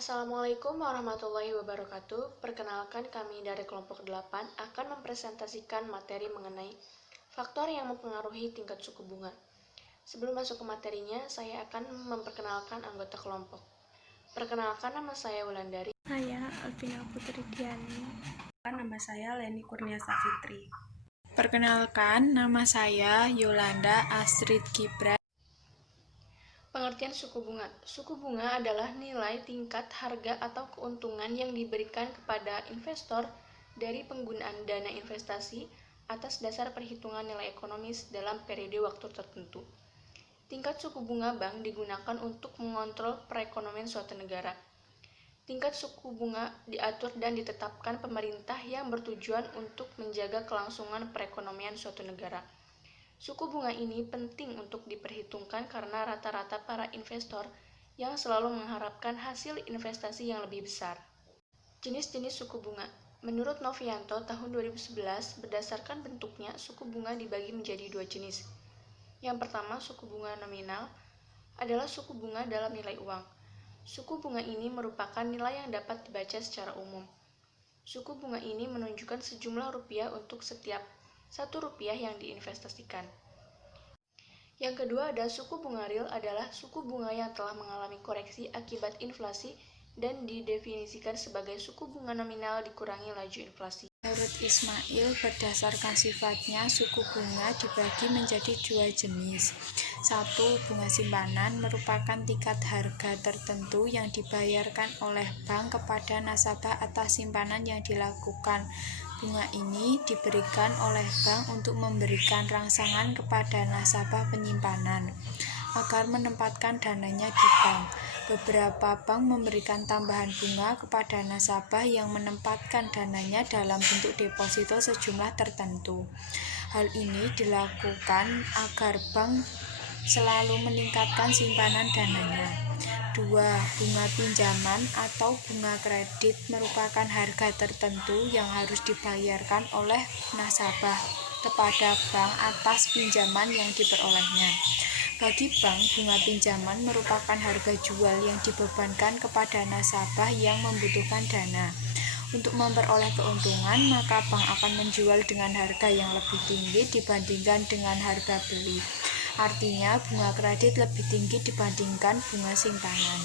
Assalamualaikum warahmatullahi wabarakatuh. Perkenalkan, kami dari kelompok 8 akan mempresentasikan materi mengenai faktor yang mempengaruhi tingkat suku bunga. Sebelum masuk ke materinya, saya akan memperkenalkan anggota kelompok. Perkenalkan, nama saya Wulandari. Saya Alvina Putri Diani. Nama saya Leni Kurniasa Fitri. Perkenalkan, nama saya Yolanda Astrid Gibran. Pengertian suku bunga. Suku bunga adalah nilai tingkat harga atau keuntungan yang diberikan kepada investor dari penggunaan dana investasi atas dasar perhitungan nilai ekonomis dalam periode waktu tertentu. Tingkat suku bunga bank digunakan untuk mengontrol perekonomian suatu negara. Tingkat suku bunga diatur dan ditetapkan pemerintah yang bertujuan untuk menjaga kelangsungan perekonomian suatu negara. Suku bunga ini penting untuk diperhitungkan karena rata-rata para investor yang selalu mengharapkan hasil investasi yang lebih besar. Jenis-jenis suku bunga. Menurut Novianto tahun 2011, berdasarkan bentuknya, suku bunga dibagi menjadi dua jenis. Yang pertama, suku bunga nominal adalah suku bunga dalam nilai uang. Suku bunga ini merupakan nilai yang dapat dibaca secara umum. Suku bunga ini menunjukkan sejumlah rupiah untuk setiap Rp1 yang diinvestasikan. Yang kedua ada suku bunga real, adalah suku bunga yang telah mengalami koreksi akibat inflasi dan didefinisikan sebagai suku bunga nominal dikurangi laju inflasi. Menurut Ismail, berdasarkan sifatnya, suku bunga dibagi menjadi dua jenis. Satu, bunga simpanan merupakan tingkat harga tertentu yang dibayarkan oleh bank kepada nasabah atas simpanan yang dilakukan. Bunga ini diberikan oleh bank untuk memberikan rangsangan kepada nasabah penyimpanan agar menempatkan dananya di bank. Beberapa bank memberikan tambahan bunga kepada nasabah yang menempatkan dananya dalam bentuk deposito sejumlah tertentu. Hal ini dilakukan agar bank selalu meningkatkan simpanan dananya. 2. Bunga pinjaman atau bunga kredit merupakan harga tertentu yang harus dibayarkan oleh nasabah kepada bank atas pinjaman yang diperolehnya. Bagi bank, bunga pinjaman merupakan harga jual yang dibebankan kepada nasabah yang membutuhkan dana. Untuk memperoleh keuntungan, maka bank akan menjual dengan harga yang lebih tinggi dibandingkan dengan harga beli. Artinya, bunga kredit lebih tinggi dibandingkan bunga simpanan.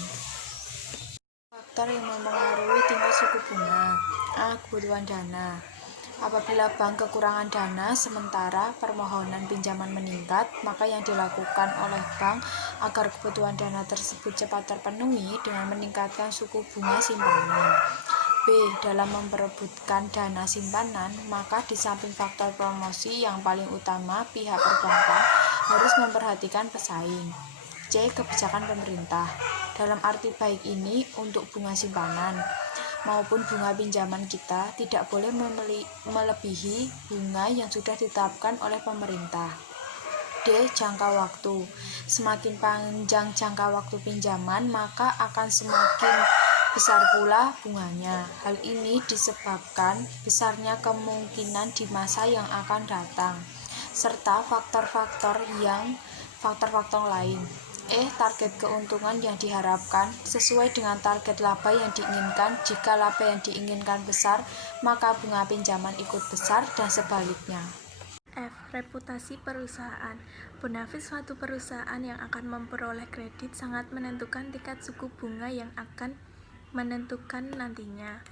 Faktor yang mempengaruhi tingkat suku bunga. A. Kebutuhan dana. Apabila bank kekurangan dana sementara permohonan pinjaman meningkat, maka yang dilakukan oleh bank agar kebutuhan dana tersebut cepat terpenuhi dengan meningkatkan suku bunga simpanan. B. Dalam memperebutkan dana simpanan, maka di samping faktor promosi yang paling utama, pihak perbankan harus memperhatikan pesaing. C. Kebijakan pemerintah. Dalam arti baik ini, untuk bunga simpanan maupun bunga pinjaman kita tidak boleh melebihi bunga yang sudah ditetapkan oleh pemerintah. D. Jangka waktu. Semakin panjang jangka waktu pinjaman, maka akan semakin besar pula bunganya. Hal ini disebabkan besarnya kemungkinan di masa yang akan datang, serta faktor-faktor lain. Target keuntungan yang diharapkan sesuai dengan target laba yang diinginkan. Jika laba yang diinginkan besar, maka bunga pinjaman ikut besar dan sebaliknya. F. Reputasi perusahaan. Bonafit suatu perusahaan yang akan memperoleh kredit sangat menentukan tingkat suku bunga yang akan menentukan nantinya.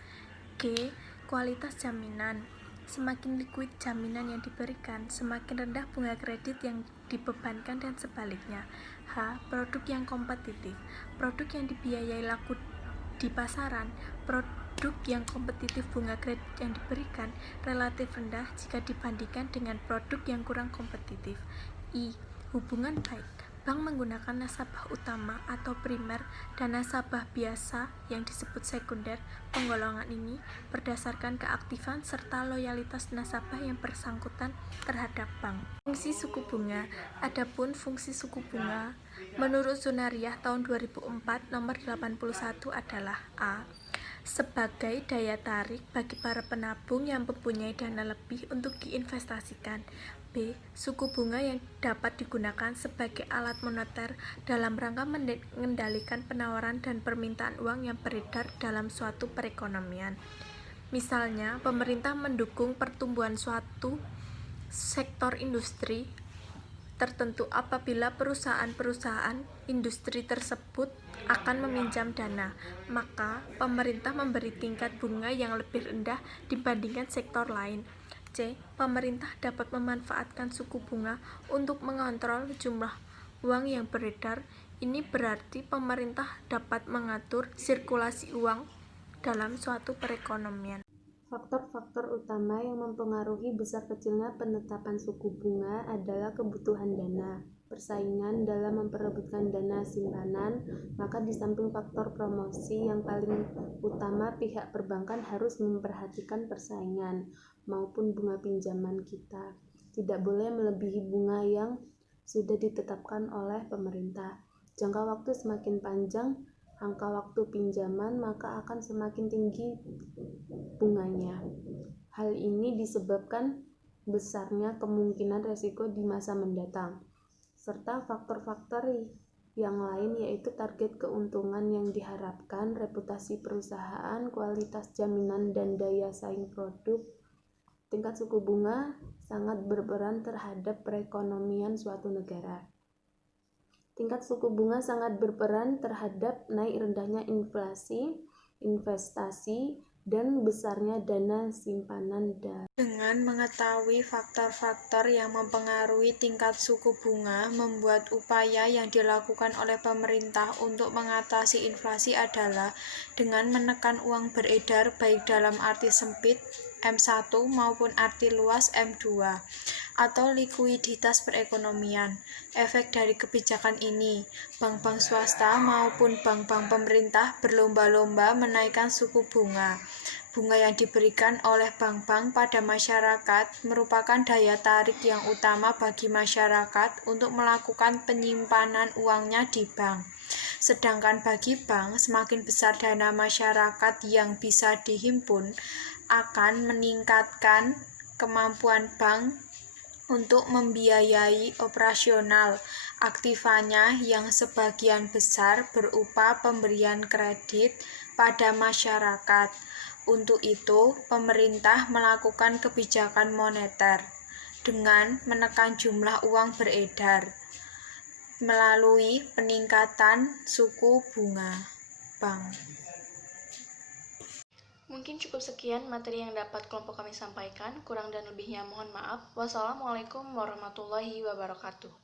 G. Kualitas jaminan. Semakin liquid jaminan yang diberikan, semakin rendah bunga kredit yang dibebankan dan sebaliknya. H. Produk yang kompetitif. Produk yang dibiayai laku di pasaran. Produk yang kompetitif bunga kredit yang diberikan relatif rendah jika dibandingkan dengan produk yang kurang kompetitif. I. Hubungan baik. Bank menggunakan nasabah utama atau primer dan nasabah biasa yang disebut sekunder. Penggolongan ini berdasarkan keaktifan serta loyalitas nasabah yang bersangkutan terhadap bank. Fungsi suku bunga. Adapun fungsi suku bunga menurut Zunariyah tahun 2004 nomor 81 adalah A. Sebagai daya tarik bagi para penabung yang mempunyai dana lebih untuk diinvestasikan. B. Suku bunga yang dapat digunakan sebagai alat moneter dalam rangka mengendalikan penawaran dan permintaan uang yang beredar dalam suatu perekonomian. Misalnya, pemerintah mendukung pertumbuhan suatu sektor industri tertentu apabila perusahaan-perusahaan industri tersebut akan meminjam dana, maka pemerintah memberi tingkat bunga yang lebih rendah dibandingkan sektor lain. C. Pemerintah dapat memanfaatkan suku bunga untuk mengontrol jumlah uang yang beredar. Ini berarti pemerintah dapat mengatur sirkulasi uang dalam suatu perekonomian. Faktor-faktor utama yang mempengaruhi besar kecilnya penetapan suku bunga adalah kebutuhan dana, persaingan dalam memperebutkan dana simpanan, maka di samping faktor promosi yang paling utama, pihak perbankan harus memperhatikan persaingan maupun bunga pinjaman kita. Tidak boleh melebihi bunga yang sudah ditetapkan oleh pemerintah. Jangka waktu semakin panjang, angka waktu pinjaman, maka akan semakin tinggi bunganya. Hal ini disebabkan besarnya kemungkinan resiko di masa mendatang, serta faktor-faktor yang lain yaitu target keuntungan yang diharapkan, reputasi perusahaan, kualitas jaminan, dan daya saing produk. Tingkat suku bunga sangat berperan terhadap perekonomian suatu negara. Tingkat suku bunga sangat berperan terhadap naik rendahnya inflasi, investasi, dan besarnya dana simpanan dan. Dengan mengetahui faktor-faktor yang mempengaruhi tingkat suku bunga, membuat upaya yang dilakukan oleh pemerintah untuk mengatasi inflasi adalah dengan menekan uang beredar baik dalam arti sempit M1 maupun arti luas M2 atau likuiditas perekonomian. Efek dari kebijakan ini, bank-bank swasta maupun bank-bank pemerintah berlomba-lomba menaikkan suku bunga. Bunga yang diberikan oleh bank-bank pada masyarakat merupakan daya tarik yang utama bagi masyarakat untuk melakukan penyimpanan uangnya di bank. Sedangkan bagi bank, semakin besar dana masyarakat yang bisa dihimpun, akan meningkatkan kemampuan bank untuk membiayai operasional aktivanya yang sebagian besar berupa pemberian kredit pada masyarakat. Untuk itu, pemerintah melakukan kebijakan moneter dengan menekan jumlah uang beredar melalui peningkatan suku bunga bank. Mungkin cukup sekian materi yang dapat kelompok kami sampaikan. Kurang dan lebihnya mohon maaf. Wassalamualaikum warahmatullahi wabarakatuh.